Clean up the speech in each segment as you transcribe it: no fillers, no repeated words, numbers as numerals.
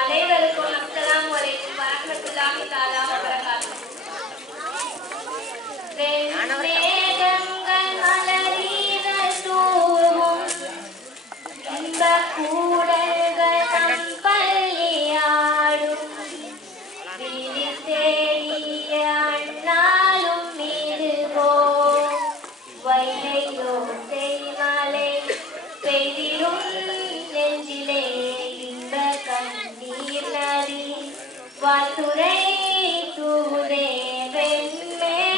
அனைவருக்கும் அஸ்ஸலாமு அலைக்கும் வரஹ்மத்துல்லாஹி தஆலா வ பரகாத்துஹு. மேகங்கள் மலரீதழ் தூவும் இன்பக் கூடல்கள் நம் பள்ளியாடும் விழில் தேடிய அந்நாளும் மீதுவோம் வைகை ஓசை மலை பெய்திடும் நெஞ்சிலே இன்ப கண்ணீர் நதி வாழ்த்துரை தூரே வெண்மேகங்கள்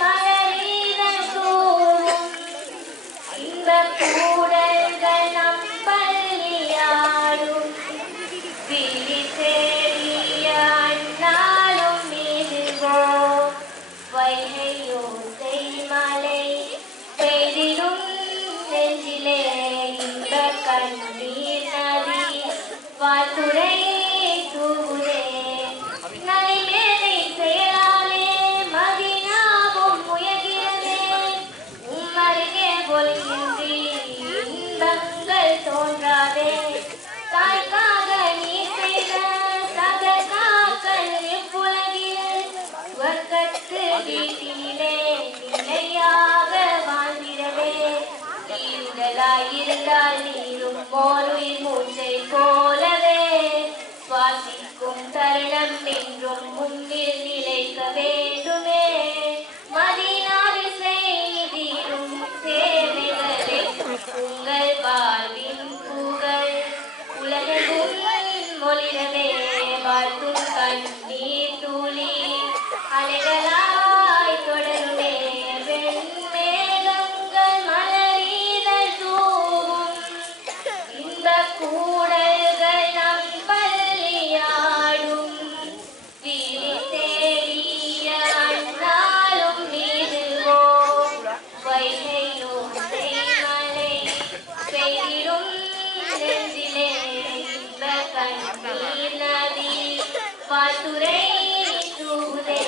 மலரீதழ் தூவும் இன்பக் கூடல்கள் நம் பள்ளியாடும் விழில் தேடிய அந்நாளும் மீதுவோம் வைகை ஓசை மலை பெய்திடும் நெஞ்சிலே இன்ப கண்ணீர் நதி வாழ்த்துரை தூரே நலிமேலை செயலாலே மதினாவும் முயல்கிறதே உம்மருகே பொழிகின்றி இன்பங்கள் தோன்றாதே தாய்க்காக நீ செய்த சதகாக்கள் இவ்வுலகில் வர்க்கத்து வீட்டினிலே நிலையாக வாழ்ந்திடவே நீருடலாயிருந்தால் நீரும் போருயிர் மூச்சை போலவே சுவாசிக்கும் தருணம் என்றும் முன்னில் நிலைக்க வேண்டுமே மதீனாவில் செய்திடும் சேவைகளே உங்கள் வாழ்வின் புகழ் உலகெங்கும் மொழிரவே வாழ்த்தும் கண்ணீர் துளி அலைகளாய் தொடருமே வெண்மேகங்கள் மலரீதழ் தூவும் இன்பக் கூடல்கள் நம் பள்ளியாடும் விழில் தேடிய அந்நாளும் மீதுவோம் வைகை ஓசை மலை பெய்திடும் நெஞ்சிலே இன்ப கண்ணீர் நதி வாழ்த்துரை தூதே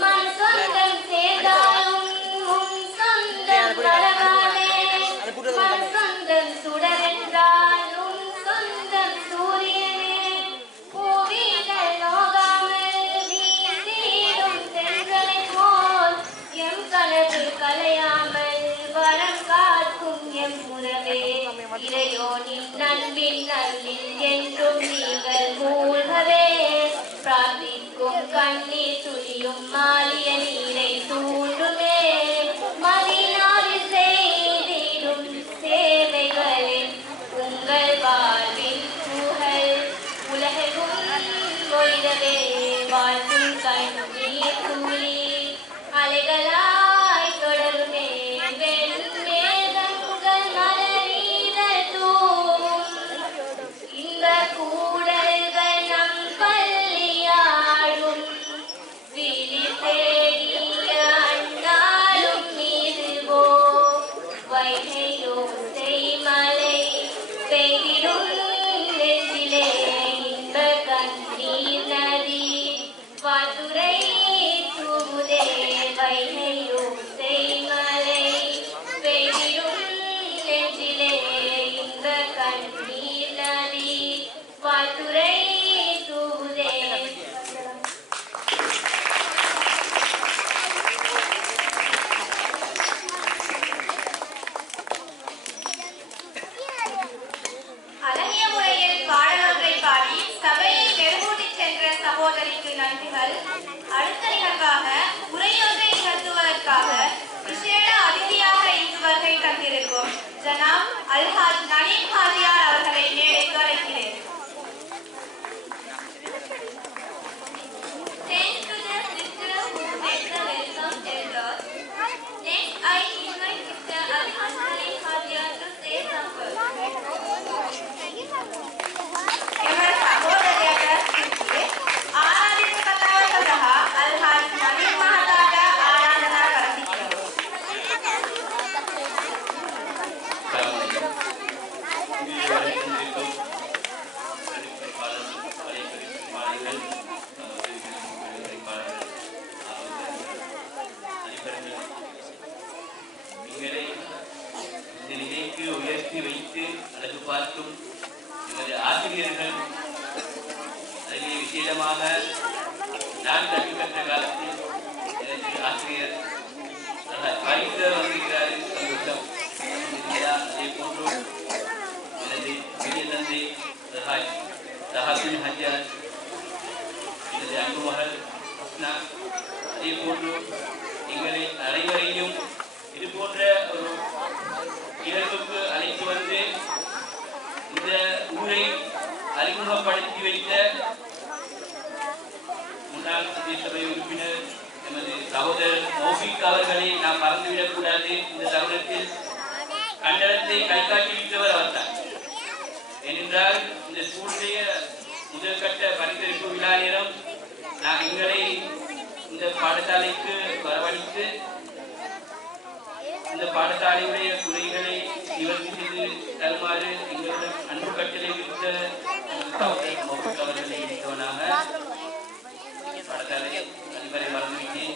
மண் சொந்தம் சேர்ந்தாலும் உன் சொந்தம் பரவாதே மண் சொந்தம் சுடரென்றால் உன் சொந்தம் சூரியனே பூவிகள் நோகாமல் வீசிடும் சென்றலை போல் எம் கனவு கலையாமல் வரம் காக்கும் எம் உறவே இறையோனின் நண்பின் நன்னில் என்றும் நீங்கள் மூழ்கவே பிரார்த்திக்கும் கண்ணீர் துளியும் மாலிய நீரை தூண்டுமே மதீனாவில் செய்திடும் சேவைகளில் உங்கள் வாழ்வின் புகழ் உலகெங்கும் ஒளிரவே வாழ்த்தும் கண்ணீர் துளி அலைகளாய் தொடருமே வெண்மேகங்கள் மலரீதழ் தூவும் இன்பக் கூடல்கள் நம் பள்ளியாடும் விழில் அனுப்பி வைத்து அழகு பார்க்கும் எமது ஆசிரியர்கள், அதிலே விசேடமாக நான் கல்வி கற்ற காலத்தில் எனது ஆசிரியர் பரிசு வந்திருக்கிறார். சந்தோஷம். அதே போன்று எனது பெரிய தந்தை சஹாபின் ஹஜ்ஜாஜ், எனது அன்பு மகள் ஹஸ்னா, அதே போன்று எங்களை அனைவரையும் இது போன்ற ஒரு நிகழ்வுக்கு அழைத்து வந்து இந்த ஊரை அறிமுகப்படுத்தி வைத்த முன்னாள் சபை உறுப்பினர் எமது சகோதரர் மௌஃபிக் அவர்களை நாம் மறந்துவிடக்கூடாது. இந்த தருணத்தில் கண்டனத்தை கைகாட்டி விட்டவர் அவர்தான். ஏனென்றால் இந்த ஸ்கூலுடைய முதற்கட்ட பரிந்துரைப்பு விழா நேரம் எங்களை இந்த பாடசாலைக்கு வரவழைத்து இந்த பாடசாலையுடைய குறைகளை நிவர்த்தி செய்து தருமாறு எங்களுடன் அன்பு கட்டளை விடுத்த சகோதரர் மௌஃபிக் அவர்களை இணைத்தவனாக பாடசாலை அதிபரை மறந்துவிட்டேன்.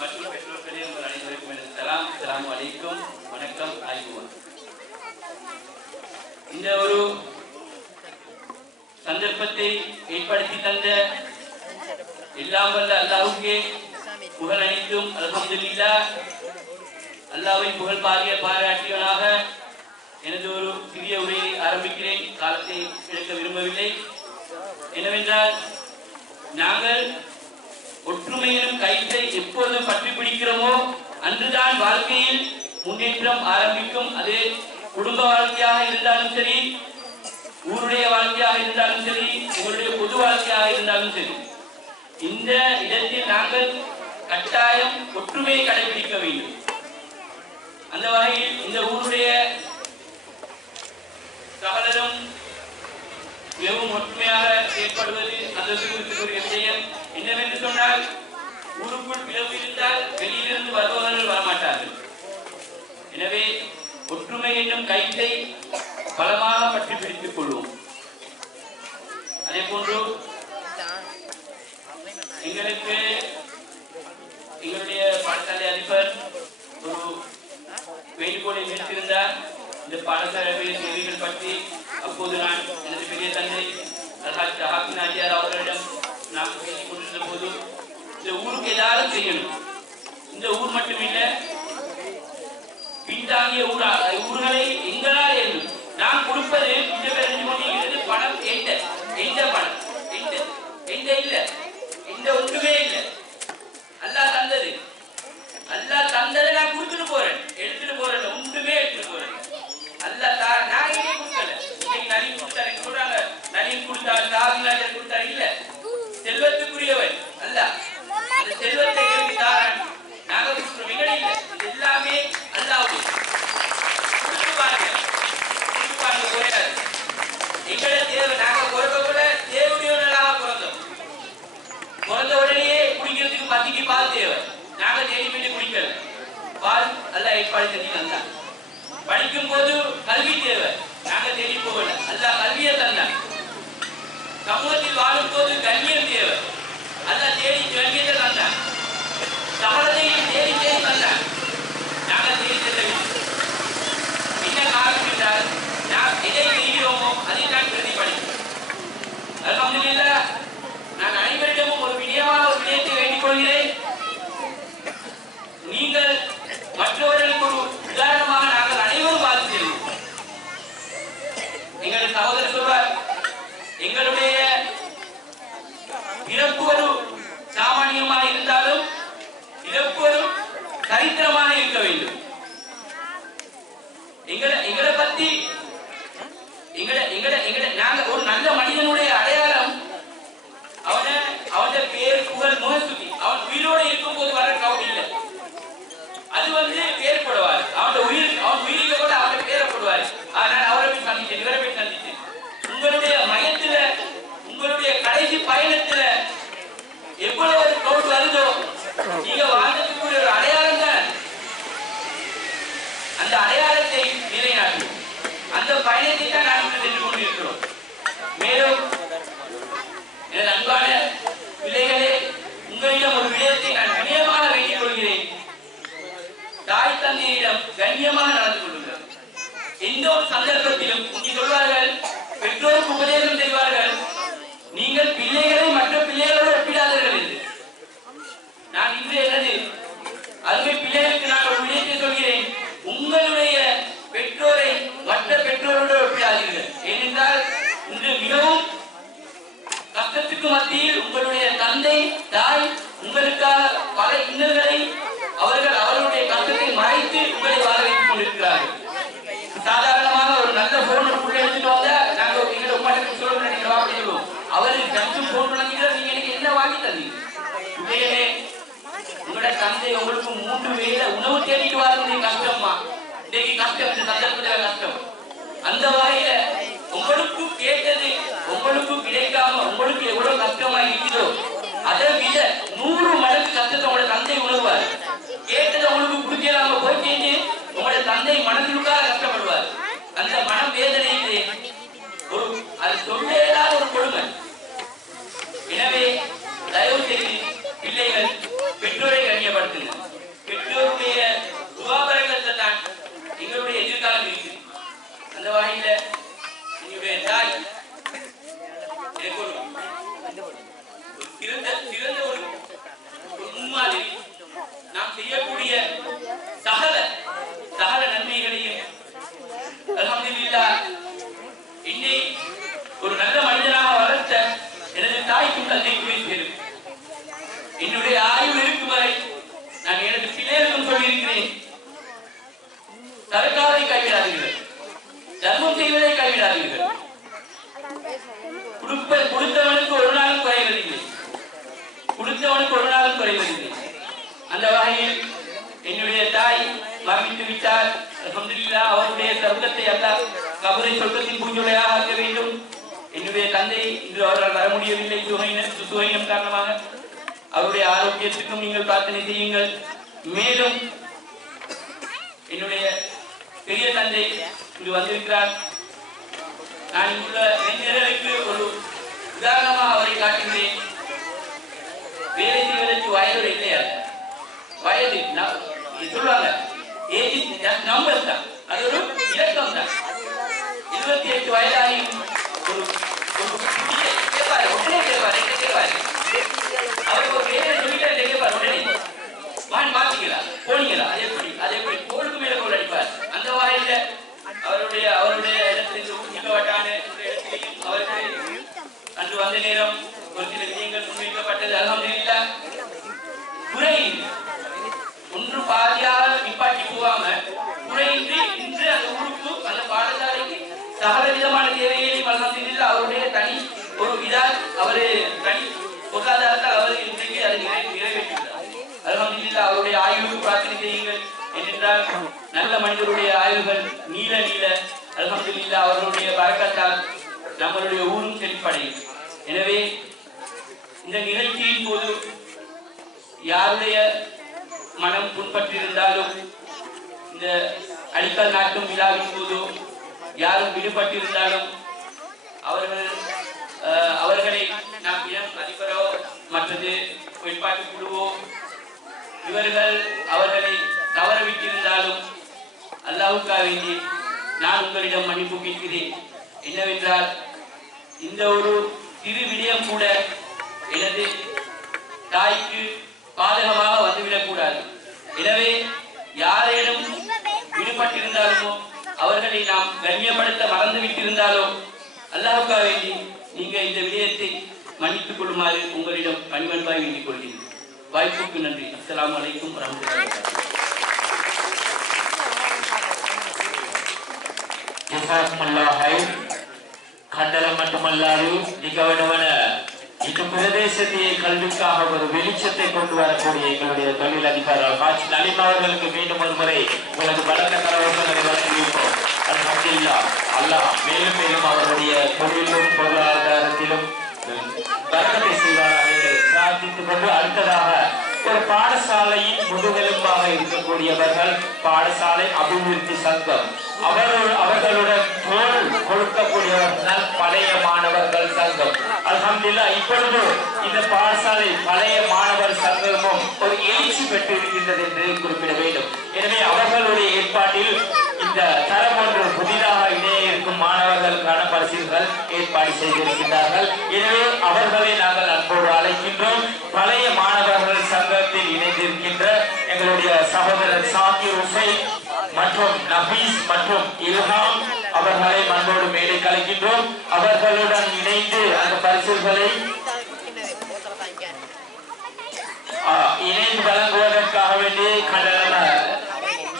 மற்றும் பெற்றோர்களே உங்கள் அனைவருக்கும் எனது சலாம். அஸ்ஸலாமு அலைக்கும். வணக்கம். ஆய்வுவான். இந்த ஒரு சந்தர்ப்பத்தை ஏற்படுத்தி தந்த எல்லாம் வல்ல அல்லாஹ்வுக்கே புகழ் அனைத்தும். அல்ஹம்துலில்லாஹ். அல்லாஹ்வை புகழ் பாராட்டியவனாக எனது ஒரு சிறிய உரையை ஆரம்பிக்கிறேன். காலத்தை இழக்க விரும்பவில்லை. என்னவென்றால், நாங்கள் ஒற்றுமை எனும் கயிற்றை எப்போது பற்றி பிடிக்கிறோமோ அன்றுதான் வாழ்க்கையில் முன்னேற்றம் ஆரம்பிக்கும். அது குடும்ப வாழ்க்கையாக இருந்தாலும் சரி, ஊருடைய வாழ்க்கையாக இருந்தாலும் சரி, உங்களுடைய பொது வாழ்க்கையாக இருந்தாலும் சரி, இந்த இடத்தில் நாங்கள் கட்டாயம் ஒற்றுமையை கடைபிடிக்க வேண்டும். அந்த வகையில் இந்த ஊருடைய சகலரும் மிகவும் ஒற்றுமையாக செயல்படுவது சந்தோஷத்திற்குரிய விஷயம். என்னவென்று சொன்னால், ஊருக்குள் பிளவு இருந்தால் வெளியிலிருந்து வருபவர்கள் வரமாட்டார்கள். எனவே ஒற்றுமை என்னும் கயிற்றை பலமாக பற்றி பிடித்துக் கொள்வோம். அதே போன்று எங்களுக்கு எங்களுடைய பாடசாலை அதிபர் ஒரு வேண்டுகோளை விடுத்திருந்தார். இந்த பாடசாலை சேவைகள் பற்றி அப்போது நான் எனது பெரிய தந்தை அல்ஹாஜ் ஷஹாபின் ஹஜ்ஜாஜ் அவர்களிடம் நாம் பேசிக் கொண்டிருந்த போது, இந்த ஊருக்கு ஏதாவது செய்யணும். இந்த ஊர் மட்டுமில்ல, பின்தாங்கிய ஊர்களை எங்களால் எழுதும். நாம் கொடுப்பது இந்த கொண்டிருக்கிறது பணம். எந்த பணம் எந்த இல்லை, எந்த ஒன்றுமே இல்லை. அல்லாஹ் தந்தது, அல்லாஹ் தந்ததை நான் கொடுத்துட்டு போறேன், எடுத்துட்டு போறேன், ஒன்றுமே எடுத்துட்டு போறேன். அல்லாஹ் நான் இங்கே கொடுக்கல. இன்னைக்கு நலீம் கொடுத்தாரு சொல்றாங்க, நலீம் கொடுத்தாரு, சாவிநாஜர் கொடுத்தாரு. இல்ல, செல்வத்துக்குரியவன் அல்லாஹ். அந்த செல்வத்தை எங்களுக்கு தாரான், நாங்க கொடுக்கிறோம். எங்களை இல்லை, இது எல்லாமே அல்லாஹ்வுடைய. கொடுத்து பாருங்க குறையாது. எங்களை தேவை, நாங்க பிறக்க கூட தேவையுடையவர்களாக பிறந்தோம். பிறந்த உடனேயே குடிக்கிறதுக்கு பத்திக்கு பால் தேவை. நாங்க தேடி போயிட்டு குடிக்கல. பால் அல்லாஹ் ஏற்பாடு செஞ்சு தந்தான். படிக்கும் போது கல்வி தேவை, நாங்க தேடி போகல. அல்லாஹ் கல்வியை தந்தான். சமூகத்தில் வாழும் போது கண்ணியம் தேவை, அல்லாஹ் தேடி கண்ணியத்தை தந்தான். சகலத்தையும் தேடி தந்தான், நாங்க தேடி செல்லவில்லை. என்ன காரணம் என்றால், நாம் எதை செய்கிறோமோ அதை நான் பிரதிபலிக்கிறோம். அல்ஹம்துலில்லாஹ். நான் அனைவரிடமும் ஒரு விடயத்தை வேண்டிக் கொள்கிறேன். நீங்கள் மற்றவர்களுக்கு ஒரு உதாரணமாக நாங்கள் அனைவரும் வாழ்ந்து செல்வோம். எங்கள் சகோதரர் சொல்வார், எங்களுடைய இறப்பு ஒரு சாமானியமாக இருந்தாலும் இறப்பு ஒரு சரித்திரமாக இருக்க வேண்டும். எங்களை பத்தி நாங்க ஒரு நல்ல மனிதனுடைய அடையாளம் அவனுடைய பேர், புகழ், முகஸ்துதி. அவன் உயிரோடு இருக்கும் போது வர கவுன் இல்லை. அது பேர் போடுவார். அவன் உயிரில கூட அவன் பேரை போடுவார். ஆனால் அவரை போய் சந்திச்சேன், இவரை போய் சந்திச்சேன். உங்களுடைய மயத்துல, உங்களுடைய கடைசி பயணத்துல எவ்வளவு கவுன் வருதோ, நீங்க வாழ்ந்ததுக்கு ஒரு அடையாளம் தான். அந்த அடையாளத்தை நிலைநாட்டும். அந்த பயணத்தை தான் நாங்கள் சென்று கொண்டிருக்கிறோம். மேலும் எனது அன்பான பிள்ளைகளே, உங்களிடம் ஒரு விடயத்தை நான் கண்ணியமாக வேண்டிக் கொள்கிறேன். தாய் தந்தையிடம் கண்ணியமாக நடந்து கொள்ளுங்கள். எந்த ஒரு சந்தர்ப்பத்திலும் இங்கே சொல்வார்கள், பெற்றோருக்கு உபதேசம் செய்வார்கள், நீங்கள் பிள்ளைகளை மற்ற பிள்ளைகளோடு ஒப்பிடாதீர்கள் என்று. நான் இன்று எனது அருமை பிள்ளைகளுக்கு நான் ஒரு விடயத்தை சொல்கிறேன், உங்களுடைய பெற்றோரை மற்ற பெற்றோரோடு ஒப்பிடாதீர்கள். ஏனென்றால் இன்று மிகவும் கஷ்டத்துக்கு மத்தியில் உங்களுடைய தந்தை தாய் உங்களுக்காக பல இன்னல்களை அவர்களுடைய கஷ்டத்தை மறைத்து உங்களை வாழ வைத்துக் கொண்டிருக்கிறார்கள். சாதாரணமாக ஒரு நல்ல போன் உள்ள எடுத்துட்டு வந்தா நாங்க எங்க உமாட்டுக்கு சொல்லுங்க, நீங்க வாங்கி சொல்லுவோம். அவருக்கு சம்சங் போன் பண்ணீங்க, நீங்க எனக்கு என்ன வாங்கி தந்தீங்க? உடனே உங்களோட தந்தை உங்களுக்கு 3 வேளை உணவு தேடிட்டு வரது கஷ்டமா? இன்னைக்கு கஷ்டம், இந்த சந்தர்ப்பத்துல கஷ்டம். அந்த வகையில உங்களுக்கு கேட்டது உங்களுக்கு கிடைக்காம உங்களுக்கு எவ்வளவு கஷ்டமா இருக்குதோ அதை விட 100 மடங்கு கஷ்டத்தை உங்களோட தந்தை உணர்வார். கேட்டதை உங்களுக்கு குடிக்கலாம போயிட்டு உங்களோட தந்தை மனதிற்காக கஷ்டப்படுவார். அந்த மனம் வேதனைக்கு ஒரு அது சொல்லேதாத ஒரு கொடுமை. எனவே தயவு செய்து பிள்ளைகள் பெற்றோரை கண்ணியப்படுத்துங்க. பெற்றோருடைய சுகாதாரத்தை தான் எங்களுடைய எதிர்காலம் இருக்கு. அந்த வகையில என்னுடைய தாய் எனக்கு ஒரு சிறந்த ஒரு முன்மாதிரி. நாம் செய்யக்கூடிய சகல நன்மைகளையும் அல்ஹம்துலில்லாஹ் என்னை ஒரு நல்ல மனிதனாக வளர்த்த எனது தாய்க்கும் தந்தைக்குமே சேரும். என்னுடைய ஆயுள் இருக்கும் வரை நான் எனது பிள்ளைகளுக்கும் சொல்லியிருக்கிறேன், தற்காலை கைவிடாதீர்கள், தர்மம் செய்வதை கைவிடாதீர்கள். கொடுத்தவனுக்கு ஒரு நாளும் குறைவதில்லை, கொடுத்தவனுக்கு ஒரு நாளும் குறைவதில்லை. அந்த வகையில் என்னுடைய தாய் மரணித்து விட்டார். அல்ஹம்துலில்லாஹ் அவருடைய சொர்க்கத்தை அல்லாஹ் கபரை சொர்க்கத்தின் பூஞ்சோலையாக ஆக்க வேண்டும். என்னுடைய தந்தை இன்று அவரால் வர முடியவில்லை, சுகையினம் காரணமாக. அவருடைய ஆரோக்கியத்துக்கும் நீங்கள் பிரார்த்தனை செய்யுங்கள். மேலும் என்னுடைய பெரிய தந்தை இங்கு வந்திருக்கிறார். நான் இங்குள்ள இளைஞர்களுக்கு ஒரு உதாரணமாக அவரை காட்டுகிறேன். வேலை செய்வதற்கு வயது இல்லையா? வயது சொல்லுவாங்க, ஏஜ் நம்பர் தான், அது ஒரு இலக்கம் தான். 28 வயதாகி ஒரு கேட்பாரு, உடனே கேட்பாரு, என்ன கேட்பாரு, அவருக்கு ஒரு வேலை சொல்லிட்டு கேட்பாரு, உடனே மாத்தீங்களா போனீங்களா, அதே எப்படி கோலுக்கு மேல கோல் அடிப்பார். அந்த வகையில அவருடைய இடத்திலிருந்து ஊட்டிக்கப்பட்டான இடத்திலையும் அவருக்கு அன்று வந்த நேரம் ஒரு சில விஷயங்கள் முன்வைக்கப்பட்டது. அல்ஹம்துலில்லாஹ் குறையின்றி ஒன்று பாதியாக நிப்பாட்டி போகாம குறையின்றி இன்று அந்த ஊருக்கு அந்த பாடசாலைக்கு சகல விதமான தேவைகளையும் அல்ஹம்துலில்லாஹ் அவருடைய தனி ஒரு இதால் அவரு தனி பொருளாதாரத்தால் அவர் இன்றைக்கு அதை நிறைவேற்றினார். அல்ஹம்துலில்லாஹ் அவருடைய ஆயுளுக்கு பிரார்த்தனை செய்யுங்கள். ஏனென்றால் நல்ல மனிதருடைய ஆயுள்கள் நீல அல்ஹம்துலில்லாஹ் அவருடைய பரக்கத்தால் நம்மளுடைய ஊரும் செழிப்படையும். எனவே இந்த நிகழ்ச்சியின் போது யாருடைய மனம் புண்பட்டிருந்தாலும், இந்த அடிக்கல் நாட்டும் விழாவின் போது யாரும் விடுபட்டிருந்தாலும் அவர்களை நாம் இடம் அதிபரோ மற்றது வெளிப்பாட்டு குழுவோ இவர்கள் அவர்களை தவற விட்டிருந்தாலும் அல்லாஹ்வுக்காக வேண்டி நான் உங்களிடம் மன்னிப்பு கேட்கிறேன். என்னவென்றால் இந்த ஒரு சிறு விடயம் கூட எனது தாய்க்கு பாதகமாக வந்துவிடக் கூடாது. எனவே யாரேனும் விடுபட்டிருந்தாலுமோ அவர்களை நாம் கண்ணியப்படுத்த மறந்து விட்டிருந்தாலோ அல்லாஹ்வுக்காக வேண்டி நீங்க இந்த விடயத்தை மன்னித்துக் கொள்ளுமாறு உங்களிடம் பணிவன்பாய் வேண்டிக் கொள்கிறேன். வாய்ப்புக்கு நன்றி. அஸ்ஸலாமு அலைக்கும் வரஹ்மத்துல்லாஹி கண்டலம் மட்டுமல்லாது நிகழ்வன இந்த பிரதேசத்தையே கல்விக்காக ஒரு வெளிச்சத்தை கொண்டு வரக்கூடிய எங்களுடைய தொழில் அதிபர் காட்சி நலிம் அவர்களுக்கு மீண்டும் ஒரு முறை உங்களது பலத்த கரவசங்களை வழங்கியிருப்போம். அல்ஹம்துலில்லாஹ் அல்லாஹ் மேலும் மேலும் அவருடைய தொழிலும் பொருளாதாரத்திலும் பரக்கத்தை செய்வாராக என்று பிரார்த்தித்துக் கொண்டு அடுத்ததாக ஒரு பாடசாலையின் முதுகெலும்பாக இருக்கக்கூடியவர்கள் பாடசாலை அபிவிருத்தி சங்கம் அவர்களுடன் தோல் கொடுக்கக்கூடியவர்கள் பழைய மாணவர்கள் சங்கம். அல்ஹம்துலில்லாஹ் இப்பொழுது இந்த பாடசாலை பழைய மாணவர் சங்கமும் ஒரு எழுச்சி பெற்று இருக்கின்றது என்று குறிப்பிட வேண்டும். எனவே அவர்களுடைய ஏற்பாட்டில் இந்த தரம் ஒன்று புதிய பரிசுகள் ஏற்பாடு செய்திருக்கிறார்கள். எனவே அவர்களை நாங்கள் அன்போடு அழைக்கின்றோம். பழைய மாணவர்கள் சங்கத்தில் இணைந்திருக்கின்ற எங்களுடைய சகோதரர் சாகிர் ஹுசைன் மற்றும் நபீஸ் மற்றும் இல்ஹாம் அவர்களை அன்போடு மேடைக்கு அழைக்கின்றோம். அவர்களுடன் இணைந்து அந்த பரிசுகளை இணைந்து வழங்குவதற்காக வேண்டி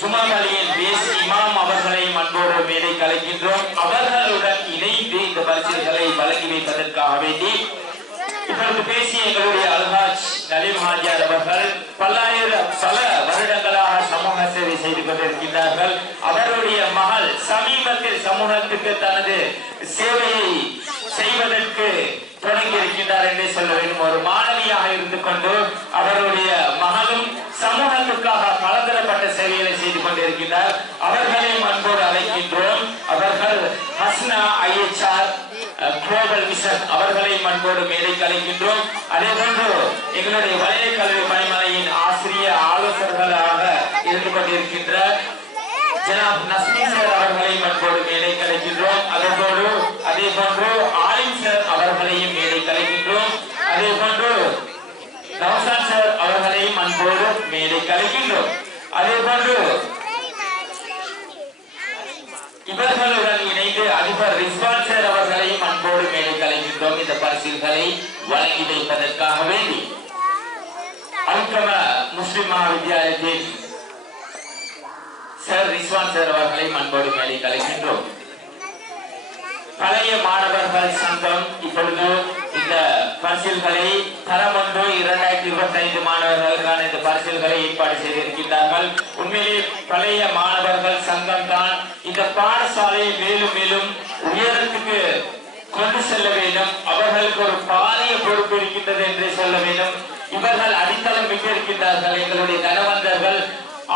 ஜுமா பள்ளியின் பேஸ் இமாம் அவர்களை அன்போடு மேடைக்கு அழைக்கின்றோம். அவர்களுடன் இணைந்து இந்த பரிசுகளை வழங்கி வைப்பதற்காக வேண்டி இப்பொழுது பேசிய எங்களுடைய அல்ஹாஜ் நலீம் ஹாஜியார் அவர்கள் பல வருடங்களாக சமூக சேவை செய்து கொண்டிருக்கிறார்கள். அவருடைய மகள் சமீபத்தில் சமூகத்துக்கு தனது சேவையை செய்வதற்கு தொடங்கி இருக்கின்றார் என்று சொல்ல வேண்டும். ஒரு மாணவியாக இருந்து கொண்டு அவருடைய மகளும் சமூகத்துக்காக பலதரப்பட்ட சேவைகளை செய்து கொண்டிருக்கிறார். அவர்களையும் அன்போடு அழைக்கின்றோம். அவர்கள் ஹஸ்னா ஐஎச்ஆர் குளோபல் மிஷன் அவர்களை அன்போடு மேடைக்கு அழைக்கின்றோம். அதே போன்று எங்களுடைய வலய கல்வி பணிமனையின் ஆசிரியர் ஆலோசகர்களாக இருந்து கொண்டிருக்கின்ற ஜனாப் நஸ்மீன் சார் அவர்களை அன்போடு மேடைக்கு அழைக்கின்றோம். அதே போன்று ஆலிம் சார் அவர்களையும் மேடைக்கு அழைக்கின்றோம். அதே போன்று நவசான் சார் அவர்களையும் அன்போடு மேடைக்கு அழைக்கின்றோம். அதே போன்று இவர்களுடன் இணைந்து அதிபர் ரிஸ்வான் சார் அவர்களையும் அன்போடு மேடைக்கு அழைக்கின்றோம். இந்த பரிசுகளை வழங்கி வைப்பதற்காக வேண்டி அல்கம முஸ்லிம் மகாவித்யாலயத்தின் சார் ரிஸ்வான் சார் அவர்களையும் அன்போடு மேடைக்கு அழைக்கின்றோம். பழைய மாணவர்கள் சங்கம் இப்பொழுது இந்த பரிசுகளை தரம் 1 2025 மாணவர்களுக்கான இந்த பரிசுகளை ஏற்பாடு செய்திருக்கிறார்கள். உண்மையிலே பழைய மாணவர்கள் சங்கம் தான் இந்த பாடசாலையை மேலும் மேலும் உயரத்துக்கு கொண்டு செல்ல வேண்டும். அவர்களுக்கு ஒரு பாரிய பொறுப்பு இருக்கின்றது என்று சொல்ல வேண்டும். இவர்கள் அடித்தளம் விட்டிருக்கின்றார்கள். எங்களுடைய தனவந்தர்கள்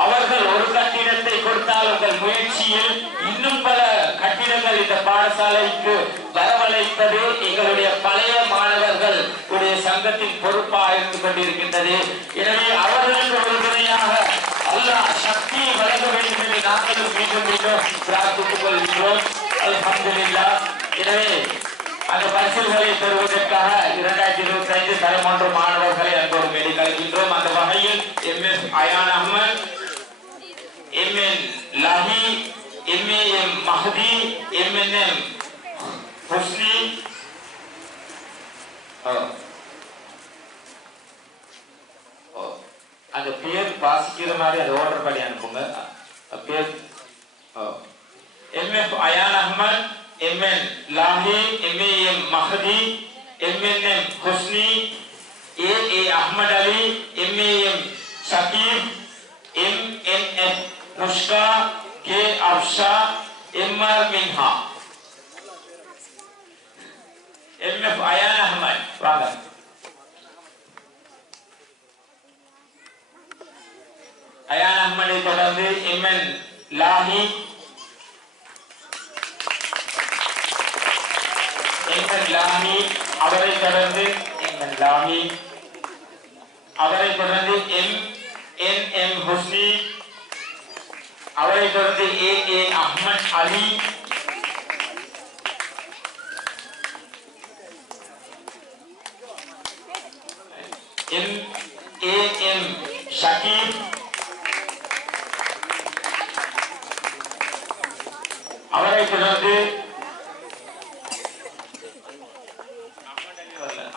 அவர்கள் ஒரு கட்டிடத்தை கொடுத்தால் உங்கள் முயற்சியில் இன்னும் பல கட்டிடங்கள் இந்த பாடசாலைக்கு வரவழைப்பது எங்களுடைய பழைய மாணவர்கள் உடைய சங்கத்தின் பொறுப்பாக இருந்து கொண்டிருக்கின்றது. எனவே அவர்களுக்கு ஒரு துணையாக அல்லாஹ் சக்தியை வழங்க வேண்டும் என்று நாங்களும் மீண்டும் மீண்டும் பிரார்த்தித்துக் கொள்கின்றோம். அல்ஹம்துலில்லாஹ். எனவே அந்த பரிசுகளை பெறுவதற்காக 2025 தரம் 1 மாணவர்களை அன்போடு மேடைக்கு அழைக்கின்றோம். அந்த வகையில் MS Ayan Ahmed, MN Lahi, MAM Mahdi, MNM Husni, அந்த பேர் வாசிக்கிற மாதிரி அந்த ஓர்டர் படி அனுப்புங்க. பேர் MF Ayaan Ahmed, MN Lahi, MAM Mahdi, MNM Husni, AA Ahmed Ali, MAM Shakeeb, MNF Mushka, K Afsha, MR Minha. MF Ayaan Ahmed வாங்க. அயான் அஹ்மதை தொடர்ந்து MN லாஹி, அவரை தொடர்ந்து MNM ஹுஸ்னி, அவரை தொடர்ந்து AA அஹ்மத் அலி, MAM ஷகீப், அவரை தொடர்ந்து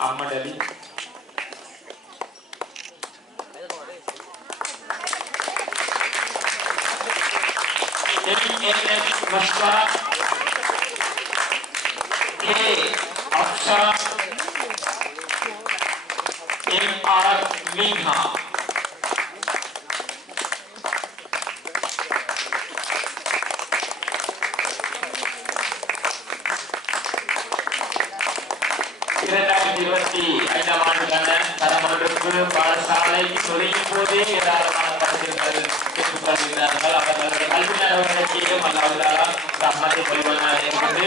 அஹ்மத் அலி, MNF முஸ்கா, K அப்ஷா, MR மின்ஹா. தரம் 1 பாடசாலை நுழையும் போதே ஏராளமான பரிசுகள் பெற்றுக் கொள்கிறார்கள். அவர்களுடைய கல்வி நடவடிக்கையிலும் அல்லாஹ் ரஹ்மத்தை பொழிவானாக என்பது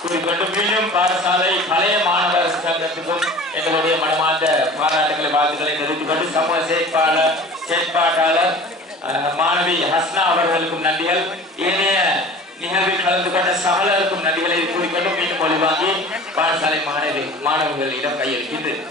கூறிக்கொண்டு மீண்டும் பாடசாலை பழைய மாணவர் சங்கத்துக்கும் எங்களுடைய மனமார்ந்த பாராட்டுகளை வாழ்த்துக்களை தெரிவித்துக் கொண்டு சமூக செயற்பாட்டாளர் மாணவி ஹஸ்னா அவர்களுக்கும் நன்றிகள். ஏனைய நிகழ்வுகள் கலந்து கொண்ட சகலருக்கும் நன்றிகளை கூறிக்கொண்டு மீண்டும் ஒளிவாங்கி பாடசாலை மாணவர்களிடம் கையெழுக்கின்றேன்.